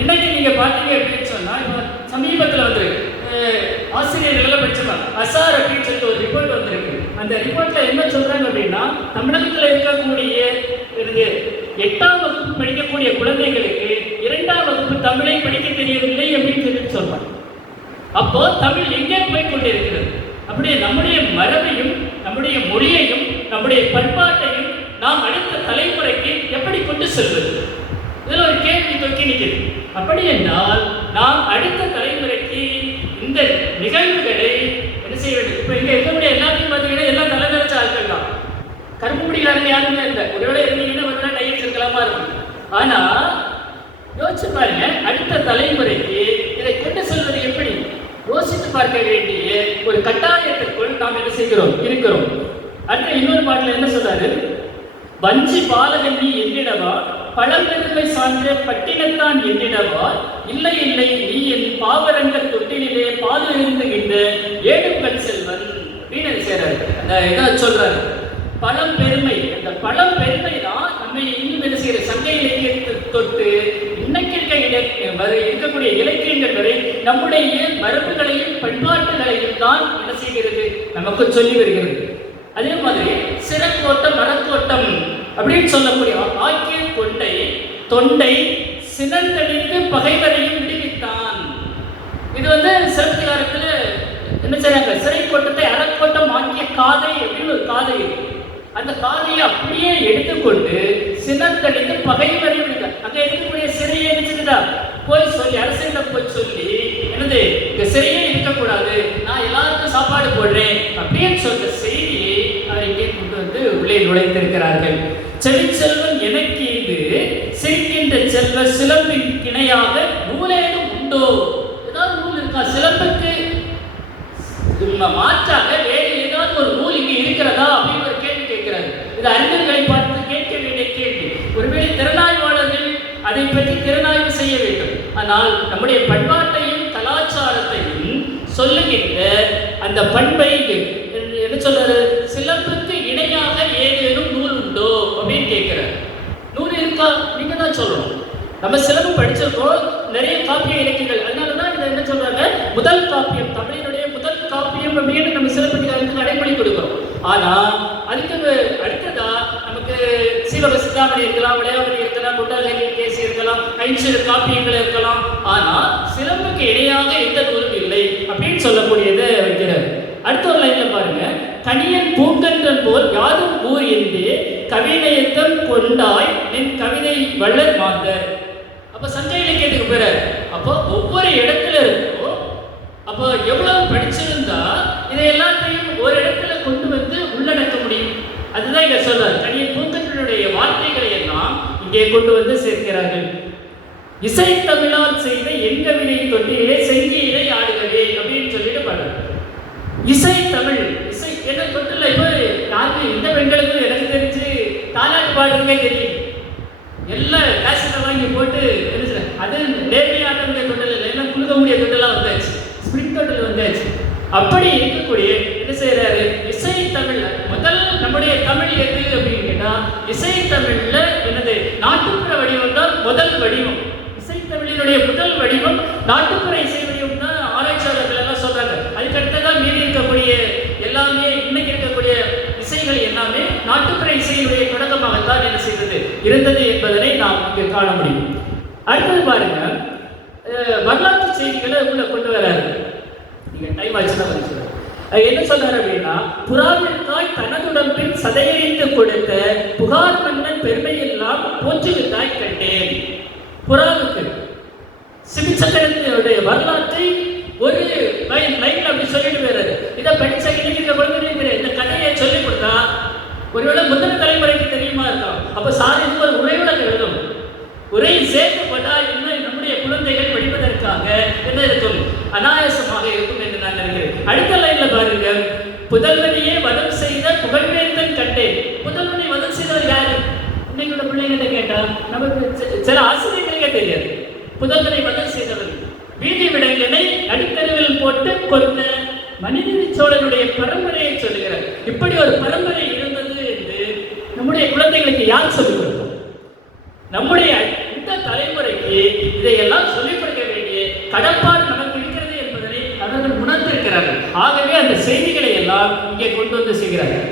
இன்னைக்கு நீங்க பாத்தீங்க அப்படின்னு சொன்னா, இப்போ சமீபத்தில் வந்து ஆசிரியர்கள் படிச்சிருக்காங்க. அசார் அப்படின்னு சொல்லிட்டு ஒரு ரிப்போர்ட் வந்திருக்கு. அந்த ரிப்போர்ட்ல என்ன சொல்றாங்க அப்படின்னா, தமிழகத்தில் இருக்கக்கூடிய 8ஆம் வகுப்பு படிக்கக்கூடிய குழந்தைகளுக்கு 2ஆம் வகுப்பு தமிழை படிக்க தெரியவில்லை அப்படின்னு சொல்லிட்டு சொல்றாங்க. அப்போ தமிழ் எங்கே போய் கொண்டிருக்கிறது? அப்படியே நம்முடைய மரபையும் நம்முடைய மொழியையும் நம்முடைய பண்பாட்டையும் நாம் அடுத்த தலைமுறைக்கு எப்படி கொண்டு செல்வது? இதில் ஒரு கேள்வி தொக்கி நிற்கிறது. அப்படி என்றால் நாம் அடுத்த தலைமுறைக்கு இந்த நிகழ்வுகளை என்ன செய்ய வேண்டும்? இப்போ இங்கே இருக்கக்கூடிய எல்லாத்தையும் பார்த்தீங்கன்னா எல்லாம் தலைநிறைச்ச ஆட்கள் தான். கருப்பு முடியலாருங்க யாருமே இல்லை. ஒருவேளை இருந்தீங்கன்னா ஒரு டயட் இருக்கலாமா இருக்கும். ஆனால் யோசிச்சு பாருங்க, அடுத்த தலைமுறைக்கு இதை கொண்டு செல்வது எப்படி? யோசித்து பார்க்க வேண்டிய ஒரு கட்டாயத்திற்குள் நாம் என்ன செய்கிறோம் இருக்கிறோம். அடுத்த இன்னொரு பாட்டில் என்ன சொல்றாரு? வஞ்சி பாலகன் நீ என்னிடவா, பழம்பெருமை சார்ந்த பட்டினத்தான் என்னிடவா, இல்லை இல்லை நீ என் பாவரங்க தொட்டிலே பால் எழுந்துகின்ற ஏடுகள் செல்வன் அப்படின்னு செய்யறாரு. அந்த இதை சொல்றாரு, பழம்பெருமை. அந்த பழம்பெருமை தான் நம்ம இன்னும் என்ன செய்யற சங்க இலக்கியத்தை தொட்டு இன்னைக்கு இருக்கக்கூடிய இலக்கியங்கள் வரை நம்முடைய மரபுகளையும் பண்பாட்டுகளையும் தான் என்ன செய்கிறது நமக்கு சொல்லி வருகிறது. அதே மாதிரி சிறக்கோட்டம் மரக்கோட்டம் அப்படின்னு சொல்லக்கூடிய ஆக்கிய கொண்டை தொண்டை சினந்தடித்து பகைவரையும் விடுவித்தான். இது சிறப்பிகாரத்துல என்ன செய்றாங்க? சிறை கோட்டத்தை அறக்கோட்டம் ஆக்கிய காதை அப்படின்னு ஒரு காதை. அந்த காதையை அப்படியே எடுத்துக்கொண்டு சினந்தடித்து பகைவரை விடுங்க. அங்க இருக்கக்கூடிய சிறையை எடுத்துக்கிட்டா போய் சொல்லி அரசிடம் போய் சொல்லி என்னது இங்க சிறையே இருக்கக்கூடாது, நான் எல்லாருக்கும் சாப்பாடு போடுறேன் அப்படின்னு சொல்ற செய்தியை அவர் இங்கே கொண்டு உள்ளே நுழைத்திருக்கிறார்கள். செவிச்செல்வன் எனக்கு இது சிரிக்கின்ற செல்வ சிலம்பின் இணையாக நூலேனும் உண்டோ? ஏதாவது நூல் இருக்கா? சிலம்புக்கு மாற்றாக வேறு ஏதாவது ஒரு நூல் இங்கே இருக்கிறதா அப்படின்னு ஒரு கேள்வி கேட்கிறார். இது அறிஞர்களை பார்த்து கேட்க வேண்டிய கேள்வி. ஒருவேளை திறனாய்வாளர்கள் அதை பற்றி திறனாய்வு செய்ய வேண்டும். ஆனால் நம்முடைய பண்பாட்டையும் கலாச்சாரத்தையும் சொல்லுகின்ற அந்த பண்பை என்ன சொல்றாரு? சிலம்புக்கு இணையாக ஏதேனும் நூல் உண்டோ அப்படின்னு கேட்கிறார். நூல் இருக்கா? நீங்க தான் சொல்லணும். நம்ம சிலம்பு படிச்சிருக்கோம், நிறைய காப்பிய இலக்கியங்கள். அதனாலதான் இதை என்ன சொல்றாங்க? முதல் காப்பியம், தமிழினுடைய முதல் காப்பியம் அப்படின்னு நம்ம சிலப்பதிகாரத்துக்கு அடைமொழி கொடுக்கிறோம். ஆனா அதுக்கு அடுத்ததா நமக்கு சீவக சிந்தாமணி இருக்கலாம், விளையாமணி இருக்கலாம், குண்டாலங்கி கேசி இருக்கலாம், ஐந்து காப்பியங்கள் இருக்கலாம். ஆனா சிலம்புக்கு இணையாக எந்த நூலும் இல்லை அப்படின்னு சொல்லக்கூடியதை வைக்கிறார். அடுத்த ஒரு லைன்ல பாருங்க, கணியன் பூங்கன்றன் போல் யாரும் ஊர் என்று கவிநயத்தம் கொண்டாய் நின் கவிதை வள்ளல் மாந்தர். அப்ப சங்க இலக்கியத்துக்கு பிற அப்போ ஒவ்வொரு இடத்துல இருக்கோ, அப்போ எவ்வளவு படிச்சிருந்தா இதை எல்லாத்தையும் ஒரு இடத்துல கொண்டு வந்து உள்ளடக்க முடியும். அதுதான் இங்க சொல்றாரு. கணியன் பூங்கன்றனுடைய வார்த்தைகளை எல்லாம் இங்கே கொண்டு வந்து சேர்க்கிறார்கள். இசை தமிழால் செய்த எங்கவினை தொட்டிலே செங்கியிலை ஆடுகவே அப்படின்னு சொல்லிட்டு பாடுறாரு. இசை தமிழ், இசை என்ன தொட்டில் இப்போ யாருக்கு இந்த பெண்களுக்கும் எனக்கு தெரிஞ்சு தாலாட்டு பாடுறதுக்கே தெரியும். எல்லாம் கேசட்டை வாங்கி போட்டு என்ன அது நேரடியாட்ட தொட்டில் இல்லை, எல்லாம் குழுக்கக்கூடிய தொட்டிலாம் வந்தாச்சு, ஸ்பிரிட் தொட்டில் வந்தாச்சு. அப்படி இருக்கக்கூடிய என்ன செய்யறாரு? இசை தமிழ் முதல் நம்முடைய தமிழ் எது அப்படின்னு கேட்டா இசை தமிழ்ல என்னது நாட்டுப்புற வடிவம் தான் முதல் வடிவம். இசை தமிழினுடைய முதல் வடிவம் நாட்டுப்புற இசை வடிவம் தான் ஆராய்ச்சியாளர்கள் எல்லாம் சொல்றாங்க. அதுக்கடுத்ததான் மீறி இருக்கக்கூடிய எல்லாமே இன்னைக்கு இருக்கக்கூடிய இசைகள் எல்லாமே நாட்டுப்புற இசையினுடைய தொடக்கமாகத்தான் என்ன செய்தது இருந்தது என்பதனை நாம் இங்கே காண முடியும். அடுத்தது பாருங்க, வரலாற்று செய்திகளை உள்ள கொண்டு வராரு. நீங்க டைம் ஆச்சுன்னா என்ன சொல்றாரு அப்படின்னா, புறாவிற்காய் தனதுடம்பின் சதையறிந்து கொடுத்த புகார் மன்னன் பெருமையெல்லாம் போற்றுகின்றாய் கண்டேன். புறாவுக்கு சிபிச்சக்கரத்தினுடைய வரலாற்றை ஒரு லைன்ல அப்படி சொல்லிட்டு போயிடுறாரு. இதை படிச்ச கிடைக்கிற குழந்தைகளுக்கு இந்த கதையை சொல்லிக் கொடுத்தா ஒருவேளை முந்தின தலைமுறைக்கு தெரியுமா இருக்கும். அப்ப சார் இது ஒரு உரையோட எழுதும், உரை சேர்க்கப்பட்டா இன்னும் நம்முடைய குழந்தைகள் படிப்பதற்காக என்ன இருக்கும், அனாயாசமாக இருக்கும் என்று நான் நினைக்கிறேன். அடுத்த லைன்ல பாருங்க, புதல்வனையே வதம் செய்த புகழ்வேந்தன் கண்டேன். புதல்வனை வதம் செய்தவர் யாரு? இன்னைக்கு பிள்ளைங்கிட்ட கேட்டா நமக்கு சில ஆசிரியர்களுக்கே தெரியாது. புதல்வனை வதம் செய்தவர் வீதி விடங்கனை அடித்தருவில் போட்டு கொண்ட மனிதனி சோழனுடைய பரம்பரையை சொல்லுகிறார். இப்படி ஒரு பரம்பரை இருந்தது என்று நம்முடைய குழந்தைகளுக்கு யார் சொல்லிக் கொடுத்தோம்? நம்முடைய இந்த தலைமுறைக்கு இதையெல்லாம் கடப்பாடு நமக்கு இருக்கிறது என்பதனை அவர்கள் உணர்ந்திருக்கிறார்கள். ஆகவே அந்த செய்திகளை எல்லாம் இங்கே கொண்டு வந்து செய்கிறார்கள்.